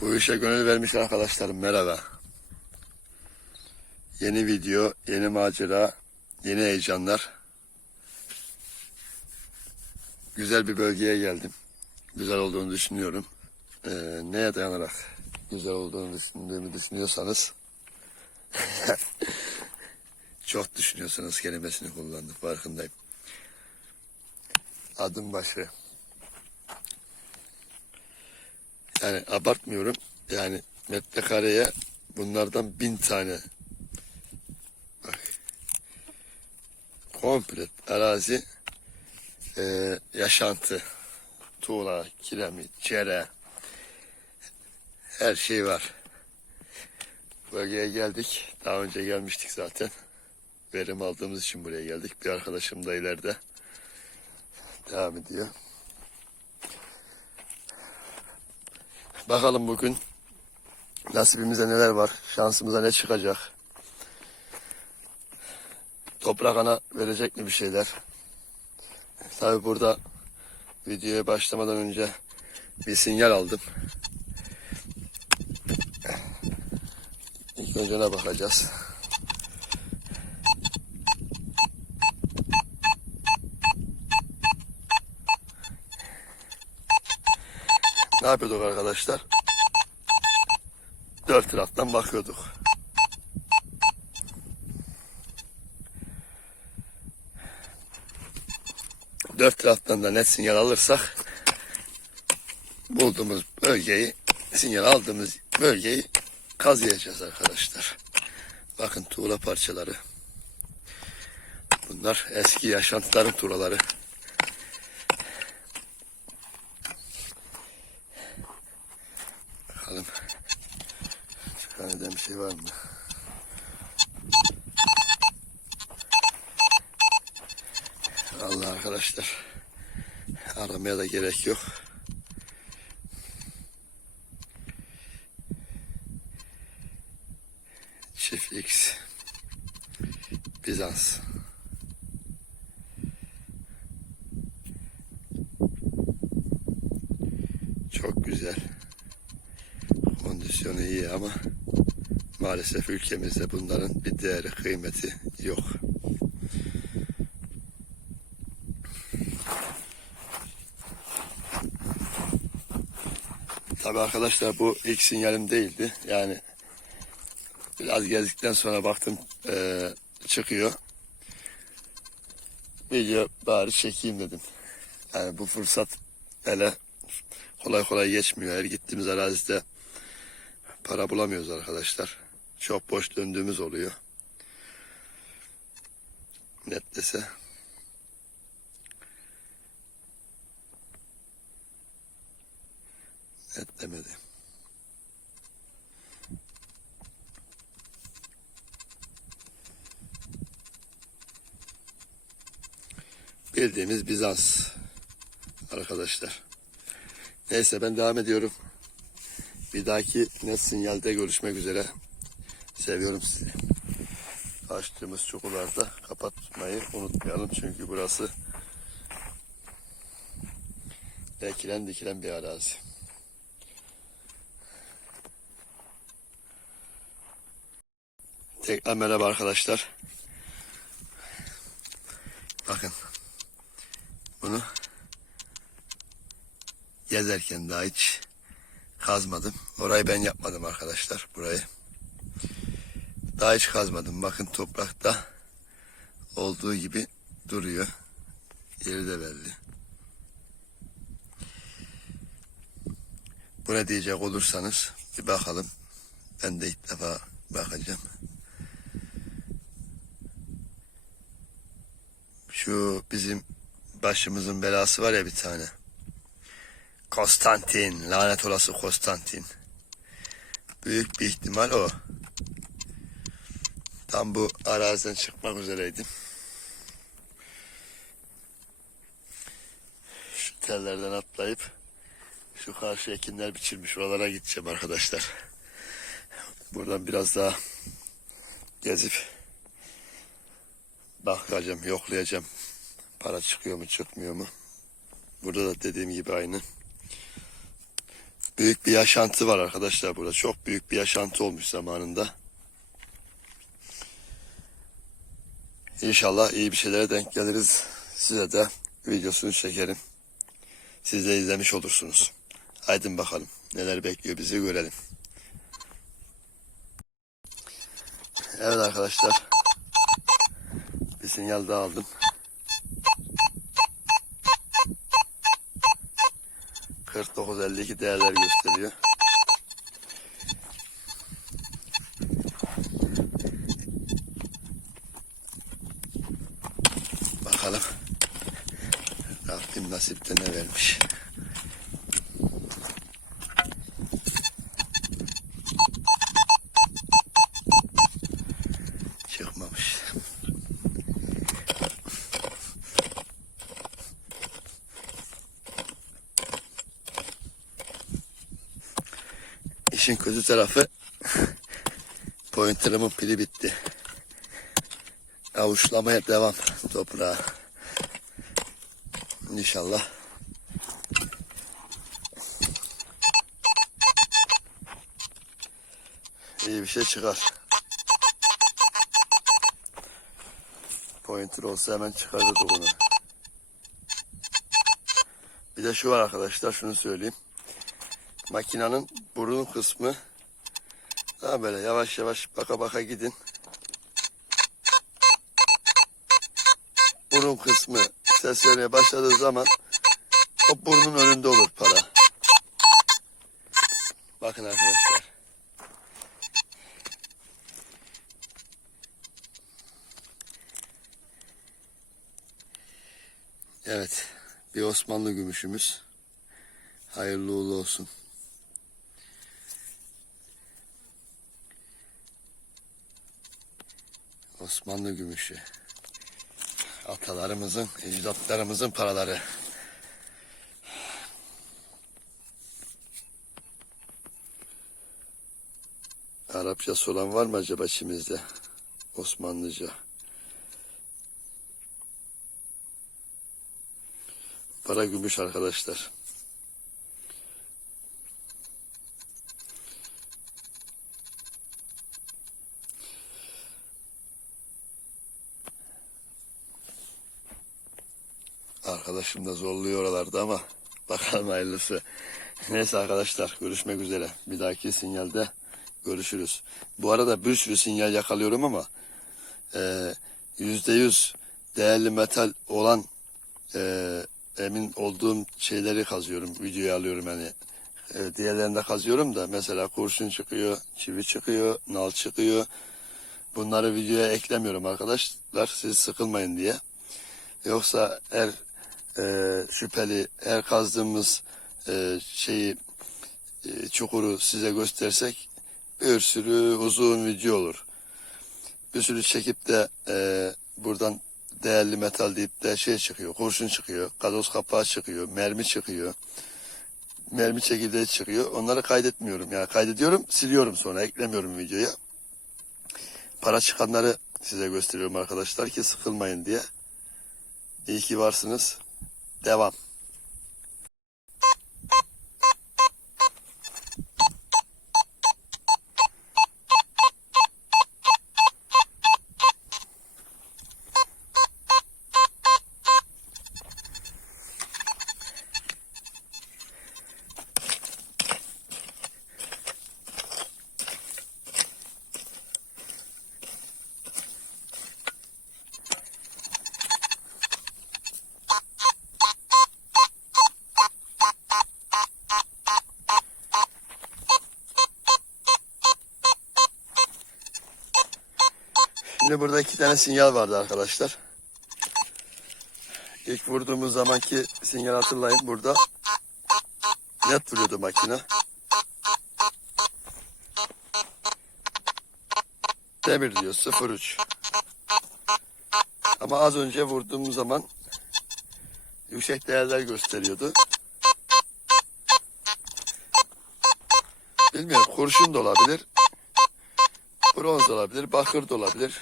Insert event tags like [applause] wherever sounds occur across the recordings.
Bu işe gönül vermiş arkadaşlarım merhaba. Yeni video, yeni macera, yeni heyecanlar. Güzel bir bölgeye geldim. Güzel olduğunu düşünüyorum. Ee, neye dayanarak güzel olduğunu düşündüğümü düşünüyorsanız [laughs] çok düşünüyorsanız kelimesini kullandım farkındayım. Adım başı. Yani abartmıyorum. Yani metrekareye bunlardan bin tane bak komple arazi e, yaşantı tuğla, kiremit, cere her şey var. Bölgeye geldik. Daha önce gelmiştik zaten. Verim aldığımız için buraya geldik. Bir arkadaşım da ileride devam ediyor. Bakalım bugün nasibimize neler var, şansımıza ne çıkacak. Toprak ana verecek mi bir şeyler? Tabi burada videoya başlamadan önce bir sinyal aldım. İlk önce ne bakacağız? Ne yapıyorduk arkadaşlar? Dört taraftan bakıyorduk. Dört taraftan da net sinyal alırsak bulduğumuz bölgeyi, sinyal aldığımız bölgeyi kazıyacağız arkadaşlar. Bakın tuğla parçaları. Bunlar eski yaşantıların tuğlaları. Bakalım. Çıkan mı? Allah arkadaşlar. Aramaya da gerek yok. Çift X. Bizans. Çok güzel. Kondisyonu iyi ama maalesef ülkemizde bunların bir değeri, kıymeti yok. Tabi arkadaşlar bu ilk sinyalim değildi. Yani biraz gezdikten sonra baktım eee, çıkıyor. Video bari çekeyim dedim. Yani bu fırsat hele kolay kolay geçmiyor. Her gittiğimiz arazide para bulamıyoruz arkadaşlar. Çok boş döndüğümüz oluyor. Net dese. Net demedi. Bildiğimiz Bizans arkadaşlar. Neyse ben devam ediyorum. Bir dahaki net sinyalde görüşmek üzere. Seviyorum sizi. Açtığımız çukurlarda kapatmayı unutmayalım. Çünkü burası ekilen dikilen bir arazi. Tekrar merhaba arkadaşlar. Bakın. Bunu gezerken daha hiç kazmadım. Orayı ben yapmadım arkadaşlar. Burayı. Daha hiç kazmadım. Bakın toprakta olduğu gibi duruyor. Yeri de belli. Bu ne diyecek olursanız bir bakalım. Ben de ilk defa bakacağım. Şu bizim başımızın belası var ya bir tane. Konstantin, lanet olası Konstantin. Büyük bir ihtimal o. Tam bu araziden çıkmak üzereydim. Şu tellerden atlayıp şu karşı ekinler biçilmiş oralara gideceğim arkadaşlar. Buradan biraz daha gezip bakacağım, yoklayacağım. Para çıkıyor mu, çıkmıyor mu? Burada da dediğim gibi aynı. Büyük bir yaşantı var arkadaşlar burada. Çok büyük bir yaşantı olmuş zamanında. İnşallah iyi bir şeylere denk geliriz. Size de videosunu çekerim. Siz de izlemiş olursunuz. Haydi bakalım neler bekliyor bizi görelim. Evet arkadaşlar. Bir sinyal daha aldım. ...49.52 değerler gösteriyor. Bakalım. Rabbim nasipte ne vermiş. Çıkmamış. İşin kötü tarafı pointerımın pili bitti. Avuçlamaya devam toprağa. İnşallah. İyi bir şey çıkar. Pointer olsa hemen çıkardı bunu. Bir de şu var arkadaşlar şunu söyleyeyim. Makinenin burun kısmı daha böyle yavaş yavaş baka baka gidin. Burun kısmı ses başladığı zaman o burnun önünde olur para. Bakın arkadaşlar. Evet. Bir Osmanlı gümüşümüz. Hayırlı uğurlu olsun. Osmanlı gümüşü. Atalarımızın, ecdatlarımızın paraları. Arapça soran var mı acaba içimizde? Osmanlıca. Para gümüş arkadaşlar. Arkadaşım da zorluyor oralarda ama bakalım hayırlısı. Neyse arkadaşlar görüşmek üzere. Bir dahaki sinyalde görüşürüz. Bu arada bir sürü sinyal yakalıyorum ama e, yüzde yüz değerli metal olan e, emin olduğum şeyleri kazıyorum. Videoya alıyorum yani. E, diğerlerinde kazıyorum da mesela kurşun çıkıyor, çivi çıkıyor, nal çıkıyor. Bunları videoya eklemiyorum arkadaşlar. Siz sıkılmayın diye. Yoksa her e, şüpheli, her kazdığımız e, şeyi e, çukuru size göstersek bir sürü uzun video olur. Bir sürü çekip de e, buradan değerli metal deyip de şey çıkıyor, kurşun çıkıyor, gazoz kapağı çıkıyor, mermi çıkıyor, mermi çekirdeği çıkıyor. Onları kaydetmiyorum. Yani kaydediyorum, siliyorum sonra, eklemiyorum videoya. Para çıkanları size gösteriyorum arkadaşlar ki sıkılmayın diye. İyi ki varsınız. Devam. Şimdi burada iki tane sinyal vardı arkadaşlar. İlk vurduğumuz zamanki sinyal hatırlayın burada. Net vuruyordu makine. Demir diyor 03. Ama az önce vurduğum zaman yüksek değerler gösteriyordu. Bilmiyorum kurşun da olabilir. Bronz olabilir, bakır da olabilir.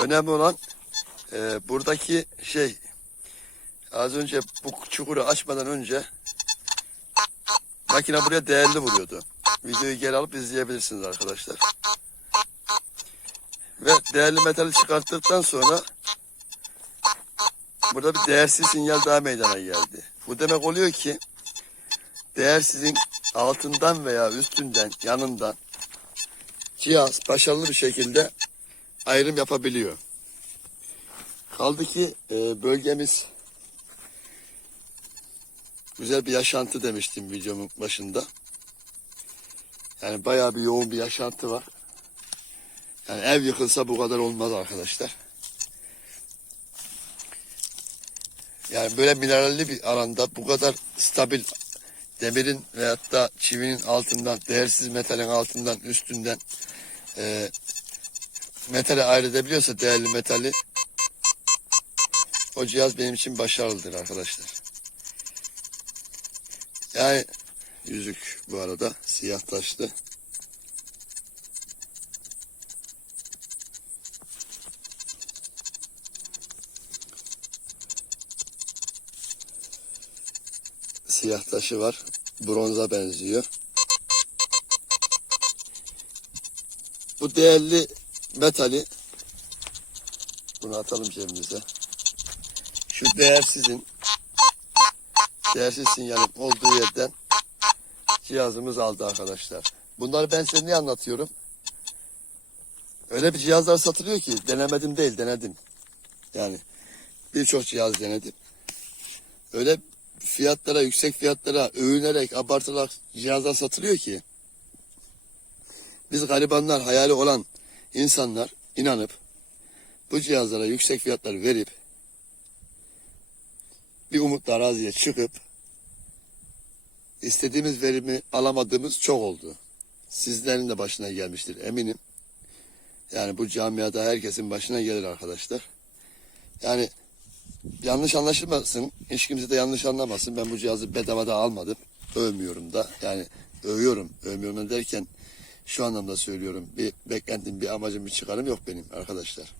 Önemli olan e, buradaki şey az önce bu çukuru açmadan önce makine buraya değerli vuruyordu. Videoyu geri alıp izleyebilirsiniz arkadaşlar. Ve değerli metali çıkarttıktan sonra burada bir değersiz sinyal daha meydana geldi. Bu demek oluyor ki değersizin altından veya üstünden, yanından cihaz başarılı bir şekilde ayrım yapabiliyor. Kaldı ki e, bölgemiz güzel bir yaşantı demiştim videomun başında. Yani bayağı bir yoğun bir yaşantı var. Yani ev yıkılsa bu kadar olmaz arkadaşlar. Yani böyle mineralli bir alanda bu kadar stabil demirin veyahut da çivinin altından, değersiz metalin altından, üstünden e, metali ayırt edebiliyorsa değerli metali o cihaz benim için başarılıdır arkadaşlar. Yani yüzük bu arada siyah taşlı. Siyah taşı var. Bronza benziyor. Bu değerli metali bunu atalım cebimize. Şu değersizin değersiz sinyalin olduğu yerden cihazımız aldı arkadaşlar. Bunları ben size niye anlatıyorum? Öyle bir cihazlar satılıyor ki denemedim değil denedim. Yani birçok cihaz denedim. Öyle fiyatlara yüksek fiyatlara övünerek abartılarak cihazlar satılıyor ki biz garibanlar hayali olan insanlar inanıp bu cihazlara yüksek fiyatlar verip bir umutla araziye çıkıp istediğimiz verimi alamadığımız çok oldu. Sizlerin de başına gelmiştir eminim. Yani bu camiada herkesin başına gelir arkadaşlar. Yani yanlış anlaşılmasın, hiç kimse de yanlış anlamasın. Ben bu cihazı bedavada almadım. Övmüyorum da. Yani övüyorum. Övmüyorum derken şu anlamda söylüyorum. Bir beklentim, bir amacım, bir çıkarım yok benim arkadaşlar.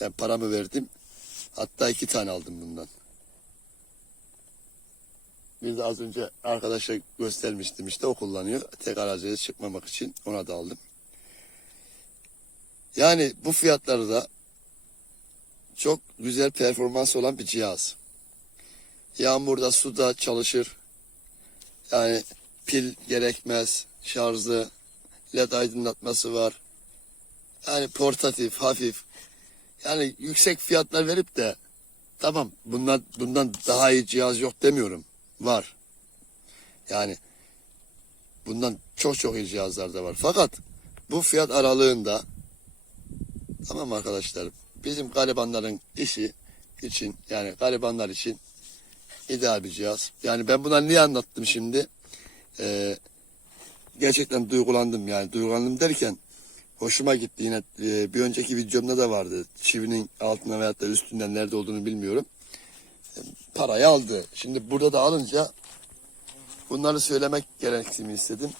Ben paramı verdim. Hatta iki tane aldım bundan. Bir de az önce arkadaşa göstermiştim işte o kullanıyor. Tek araziye çıkmamak için ona da aldım. Yani bu fiyatları da çok güzel performans olan bir cihaz. Yağmurda, suda çalışır. Yani pil gerekmez, şarjı, led aydınlatması var. Yani portatif, hafif. Yani yüksek fiyatlar verip de tamam bundan bundan daha iyi cihaz yok demiyorum. Var. Yani bundan çok çok iyi cihazlar da var. Fakat bu fiyat aralığında tamam arkadaşlar bizim garibanların işi için yani garibanlar için ideal bir cihaz. Yani ben buna niye anlattım şimdi? Ee, gerçekten duygulandım yani duygulandım derken hoşuma gitti yine e, bir önceki videomda da vardı. Çivinin altına veyahut da üstünden nerede olduğunu bilmiyorum. E, parayı aldı. Şimdi burada da alınca bunları söylemek gerektiğini istedim.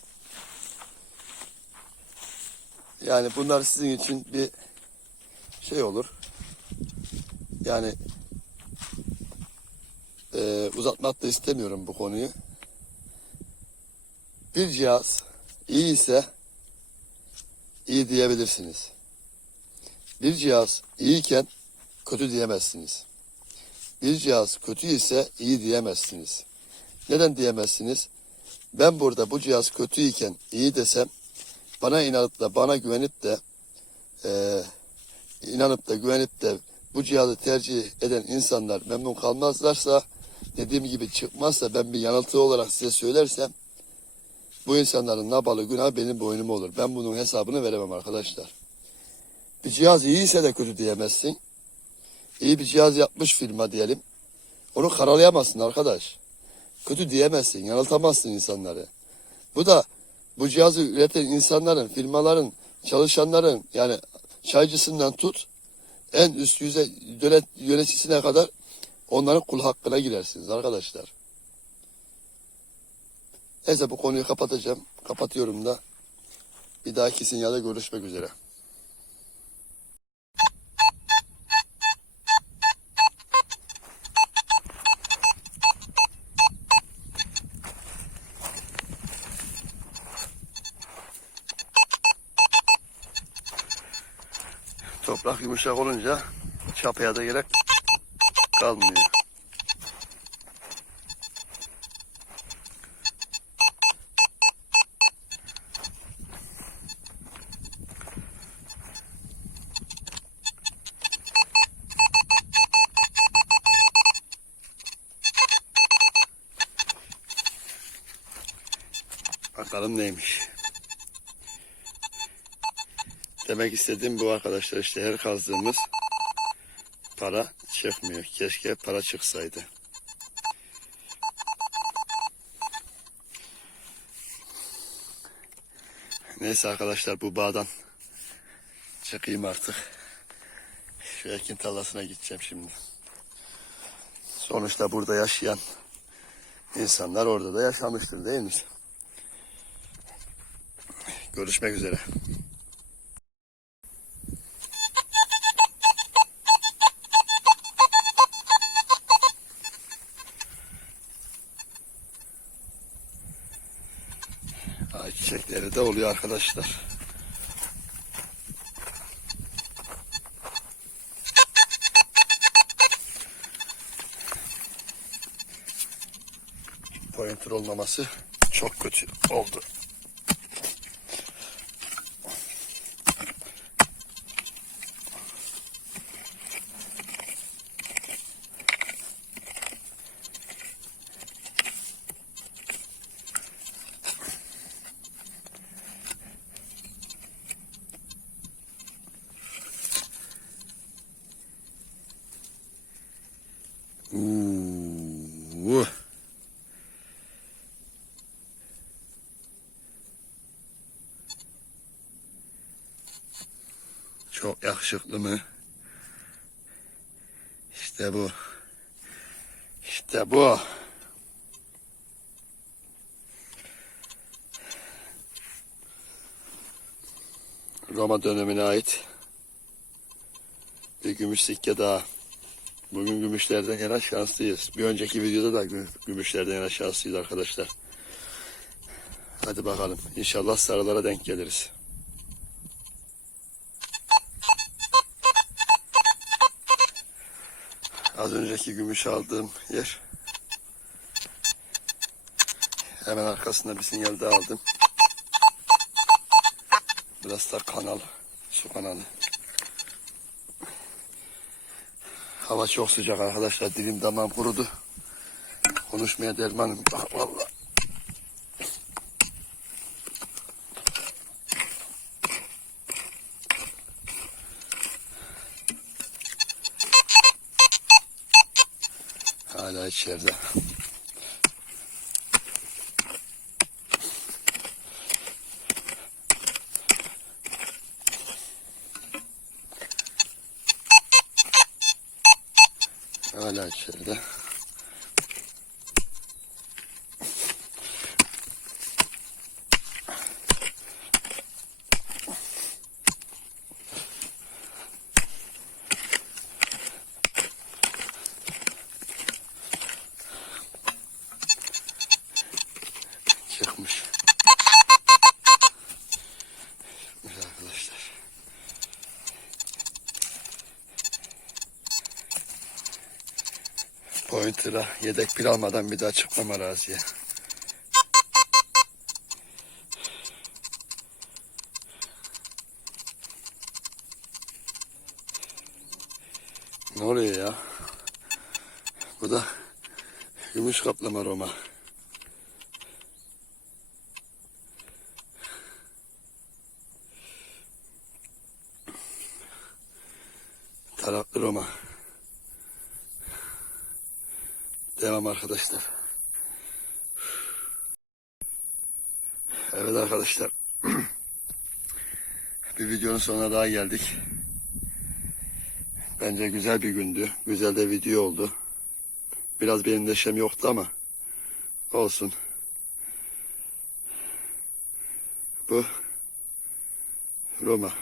Yani bunlar sizin için bir şey olur. Yani e, uzatmak da istemiyorum bu konuyu. Bir cihaz iyi ise iyi diyebilirsiniz. Bir cihaz iyiyken kötü diyemezsiniz. Bir cihaz kötü ise iyi diyemezsiniz. Neden diyemezsiniz? Ben burada bu cihaz kötüyken iyi desem bana inanıp da bana güvenip de e, inanıp da güvenip de bu cihazı tercih eden insanlar memnun kalmazlarsa dediğim gibi çıkmazsa ben bir yanıltı olarak size söylersem bu insanların nabalı günah benim boynuma olur. Ben bunun hesabını veremem arkadaşlar. Bir cihaz iyiyse de kötü diyemezsin. İyi bir cihaz yapmış firma diyelim. Onu karalayamazsın arkadaş. Kötü diyemezsin, yanıltamazsın insanları. Bu da bu cihazı üreten insanların, firmaların, çalışanların yani çaycısından tut en üst yüze yönet, yöneticisine kadar onların kul hakkına girersiniz arkadaşlar. Neyse bu konuyu kapatacağım. Kapatıyorum da. Bir dahaki sinyalde görüşmek üzere. Toprak yumuşak olunca çapaya da gerek kalmıyor. Bakalım neymiş. Demek istediğim bu arkadaşlar işte her kazdığımız para çıkmıyor. Keşke para çıksaydı. Neyse arkadaşlar bu bağdan çıkayım artık. Şu ekin tarlasına gideceğim şimdi. Sonuçta burada yaşayan insanlar orada da yaşamıştır değil mi? Görüşmek üzere. Ay çiçekleri de oluyor arkadaşlar. Pointer olmaması çok kötü oldu. Uuu. Çok yakışıklı mı? İşte bu. İşte bu. Roma dönemine ait bir gümüş sikke daha. Bugün gümüşlerden yana şanslıyız. Bir önceki videoda da gü- gümüşlerden yana şanslıyız arkadaşlar. Hadi bakalım. İnşallah sarılara denk geliriz. Az önceki gümüş aldığım yer. Hemen arkasında bir sinyal daha aldım. Burası da kanal. Su kanalı. Hava çok sıcak arkadaşlar. Dilim damağım kurudu. Konuşmaya dermanım. Ah, vallahi. İçeride. Hala içeride. Pointer'a yedek pil almadan bir daha çıkmam araziye. Ne oluyor ya? Bu da gümüş kaplama Roma. Taraklı Roma. Devam arkadaşlar. Evet arkadaşlar. [clears throat] bir videonun sonuna daha geldik. Bence güzel bir gündü. Güzel de video oldu. Biraz benim neşem yoktu ama olsun. Bu Roma.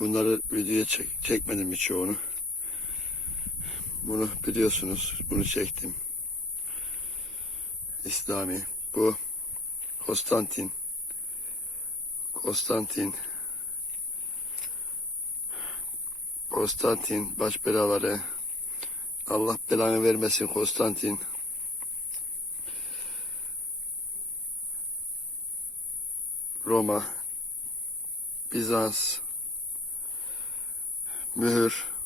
Bunları videoya çek, çekmedim birçoğunu. Bunu biliyorsunuz. Bunu çektim. İslami. Bu Konstantin. Konstantin. Konstantin baş belaları. Allah belanı vermesin Konstantin. Roma, Bizans, mühür.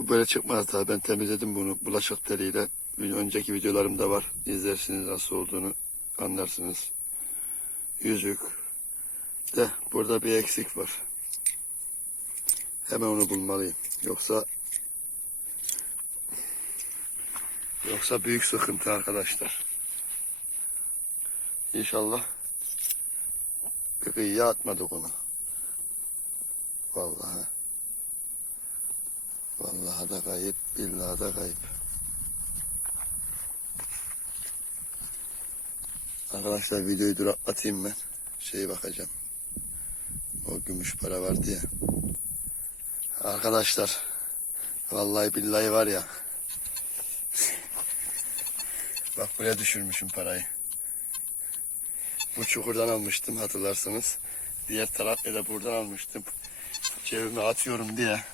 Bu böyle çıkmaz daha. Ben temizledim bunu bulaşık teriyle. Önceki videolarımda var. İzlersiniz nasıl olduğunu anlarsınız. Yüzük. De burada bir eksik var. Hemen onu bulmalıyım. Yoksa yoksa büyük sıkıntı arkadaşlar. İnşallah bir kıyıya atmadık onu. Vallahi. Vallahi da kayıp, billahi da kayıp. Arkadaşlar videoyu duraklatayım ben. Şeye bakacağım. O gümüş para vardı ya. Arkadaşlar. Vallahi billahi var ya. Bak buraya düşürmüşüm parayı. Bu çukurdan almıştım hatırlarsanız. Diğer tarafta da buradan almıştım. Cebime atıyorum diye.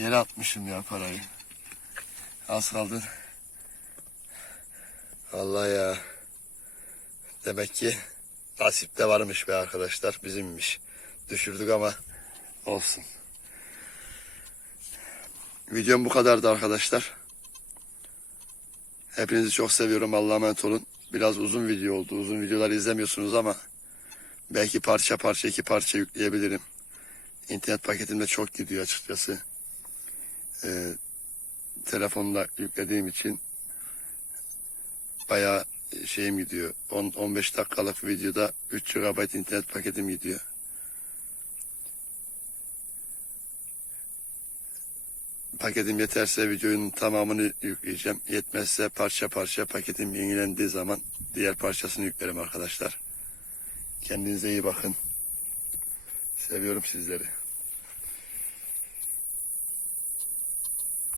Yere atmışım ya parayı. Az kaldı. Allah ya. Demek ki nasipte varmış be arkadaşlar. Bizimmiş. Düşürdük ama olsun. Videom bu kadardı arkadaşlar. Hepinizi çok seviyorum. Allah'a emanet olun. Biraz uzun video oldu. Uzun videolar izlemiyorsunuz ama belki parça parça iki parça yükleyebilirim. İnternet paketimde çok gidiyor açıkçası. Ee, telefonla yüklediğim için bayağı şeyim gidiyor. 10-15 dakikalık videoda 3 GB internet paketim gidiyor. Paketim yeterse videonun tamamını yükleyeceğim. Yetmezse parça parça paketim yenilendiği zaman diğer parçasını yüklerim arkadaşlar. Kendinize iyi bakın. Seviyorum sizleri.